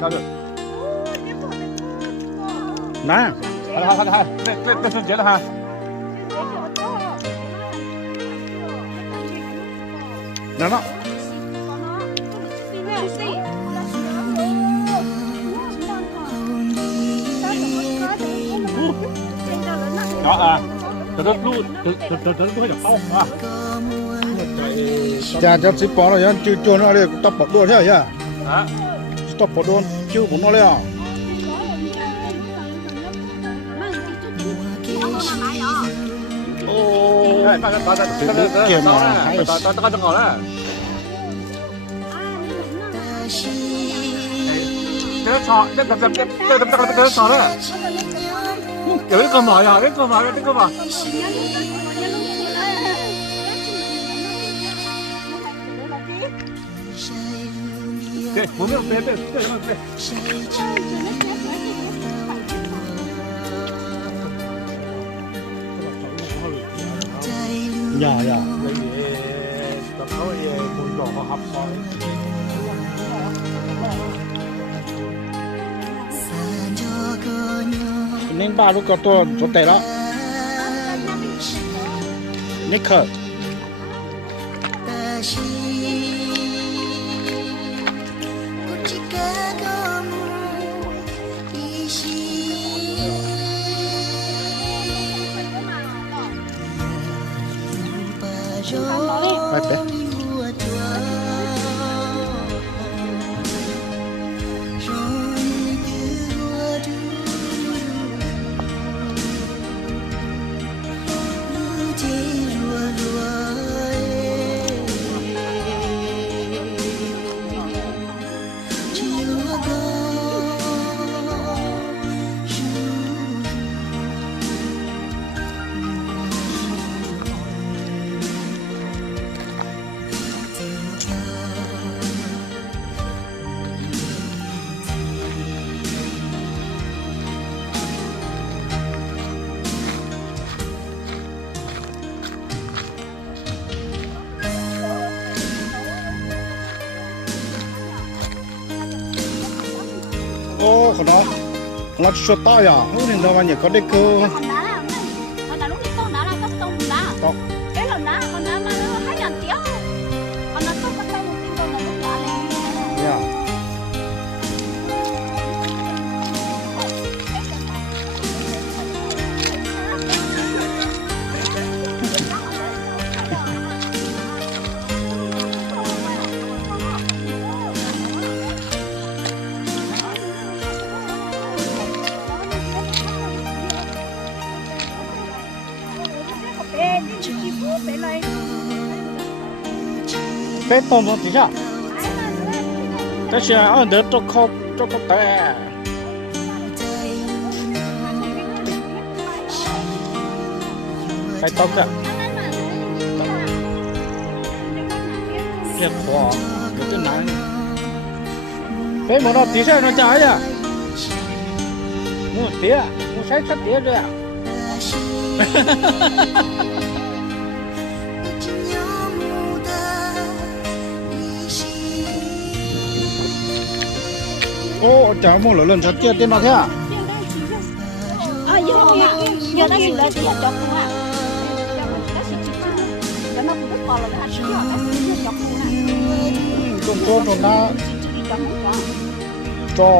到这。难，好，这是结了哈。难了。好啊，这路会有刀啊。这只包了，人就那里到跑多少呀？啊，到跑多就不那了。哦，哎，把这打正好了。这个炒，这个炒了。有人干嘛呀？人干嘛呀？这个嘛。对，我没有别。呀，你特เขาเองคุณบอกเขาขับคอย您把路搞多做对了，你可。拜拜。哦，可能说大呀，我领导嘛也搞这个。bé tôm nó tí sao? Cái xe ở đây cho có té. Cái tôm cả. Cái khó, cái này. Bé mà nó tí sao nó trái à? Mua tía, mua sách tía rồi à? Ô, chả mua lửa lần thật kia tên nào thế à? Giờ nó chỉ là cho cô à. Nó chỉ cho nó cũng còn là nó ăn chứ nó chỉ cho cô à. Trong cho nó cho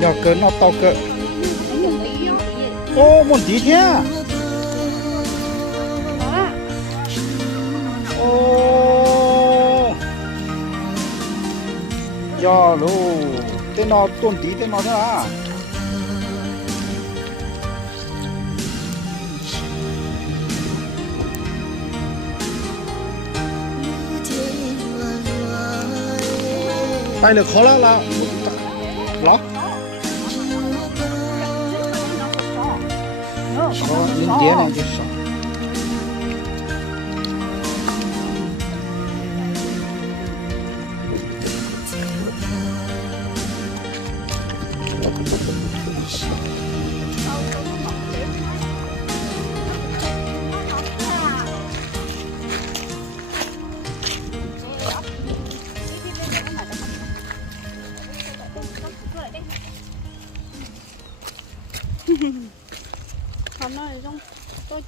nhỏ cơ nó to cơ. Ô, muốn tí thế. Giờ luôn tên nó tôn tí tên nó thế à? Tay được khó là ló. Linh tía này chứ sao?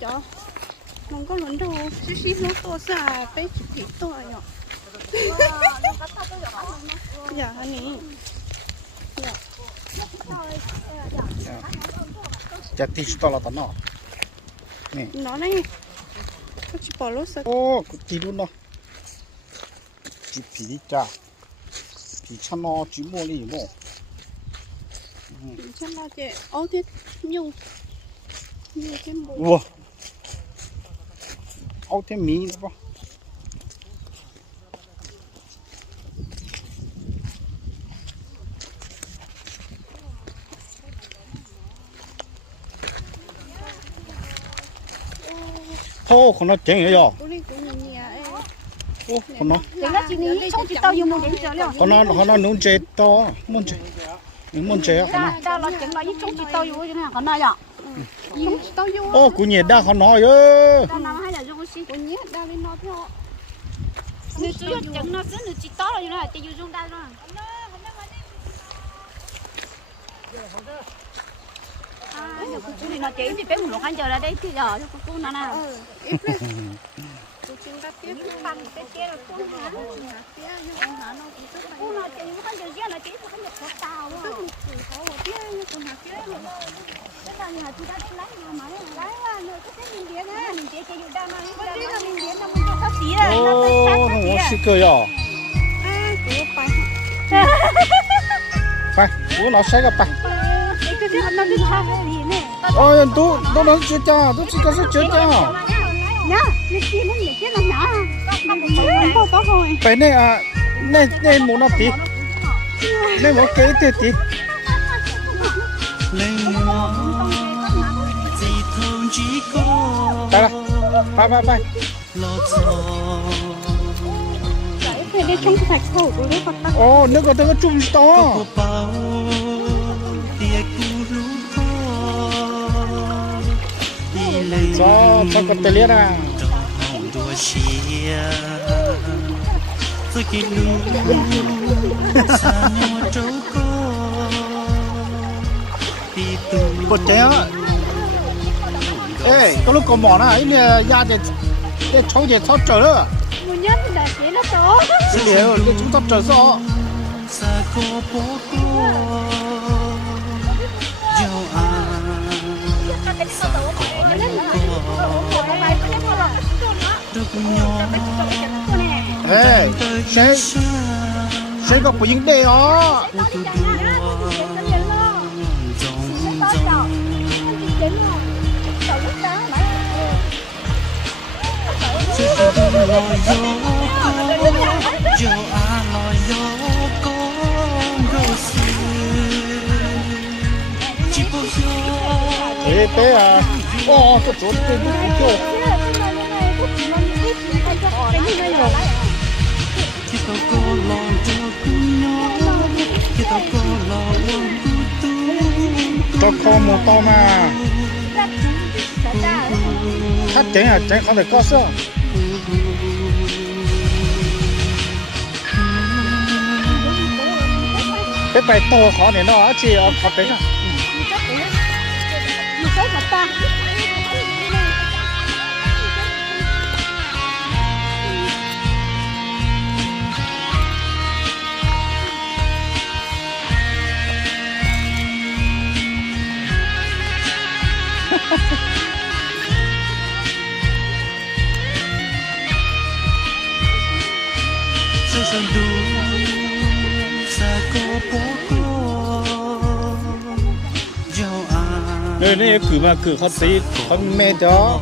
cho không có lớn đâu xí nó to xa bé chỉ bị to nhở dạ anh nhỉ chặt tí to là tao nó nè nó này có chỉ bỏ lốt sạch ô tí luôn nó chỉ phí cha phí chăn nó chỉ mua đi nó chân lo chị ô thế nhung cái mũ wow ô thế mì nữa không thôi con nó chén rồi ô con nó con nó nướng chè to muốn chè những món chè con nó ô cụ nhiệt đa con nói ơ nếu chỉ chẳng nó cứ chỉ to là như này thì dùng đây rồi giờ cô chú đi nó chỉ thì bé một lúc ăn giờ là đấy thì giờ cho cô nó nào cô nó chỉ nó giờ riêng là chỉ nó không được tàu cái này nhà tôi đã lấy mà lấy nữa cái mình điện á mình chỉ dùng đa mà mình điện là mình cho thấp tí rồi nó tới sát thấp tí rồi xí cười à phải bố nó sẽ gặp phải ôi tú nó chưa cha tú chỉ có số chưa cha nhá lấy kia muốn lấy kia làm nhỏ phải này à này muốn nó tí này muốn cái tí đây là bay phải đi trong sạch khẩu của đấy con ô nước có cái chung to cho con tê liệt à bột té ê có lúc còn mỏ na ấy nè da để cháu để thoát trở nữa muốn nhất là thế nó to cái điều để chúng thoát trở rõ ê sẽ có những đề đó ê bé à ô cái chỗ cái chỗ cho con một to mà thắt chén không thể có sữa cái bài to khó để nó chỉ ở học đấy à này cử mà cử họ tí con mẹ đó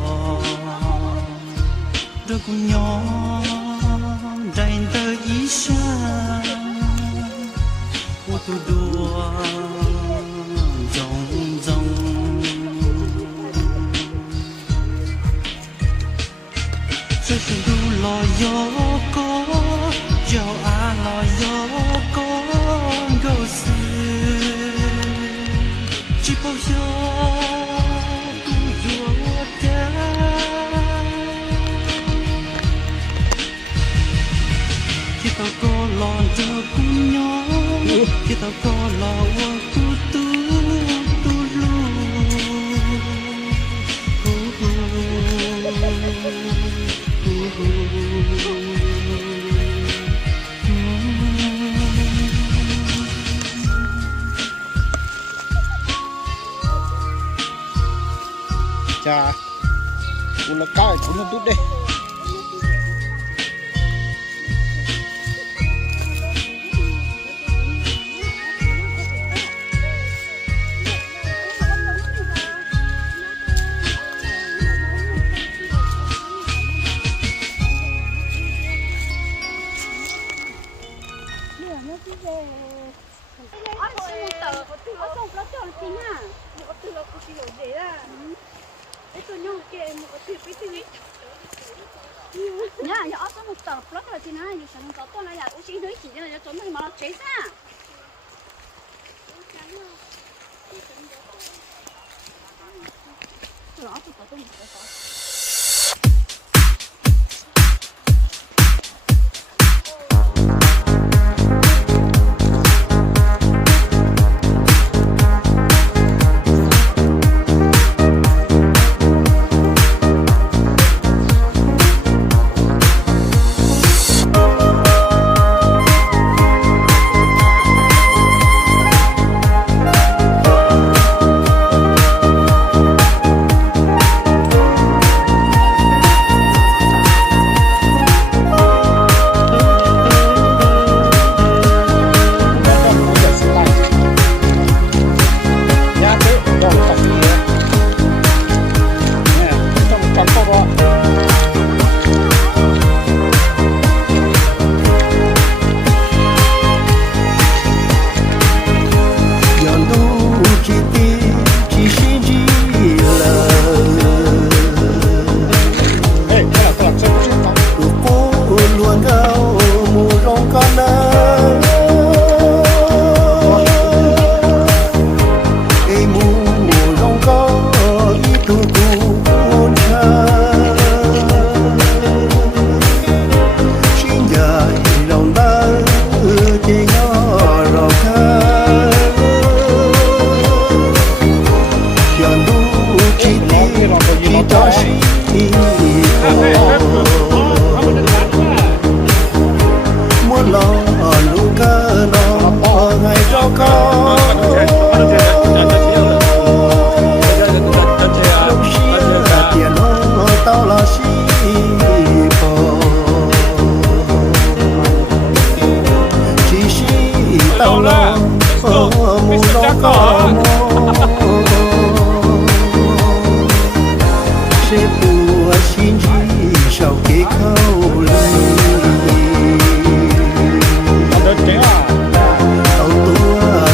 Chà, udah kau cuma duduk deh. nhà nhà ở một tờ plot rồi thì nó như sản có con này là cũng chỉ đối chỉ là cho mình mà nó chế ra rõ thì có tôi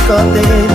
có tên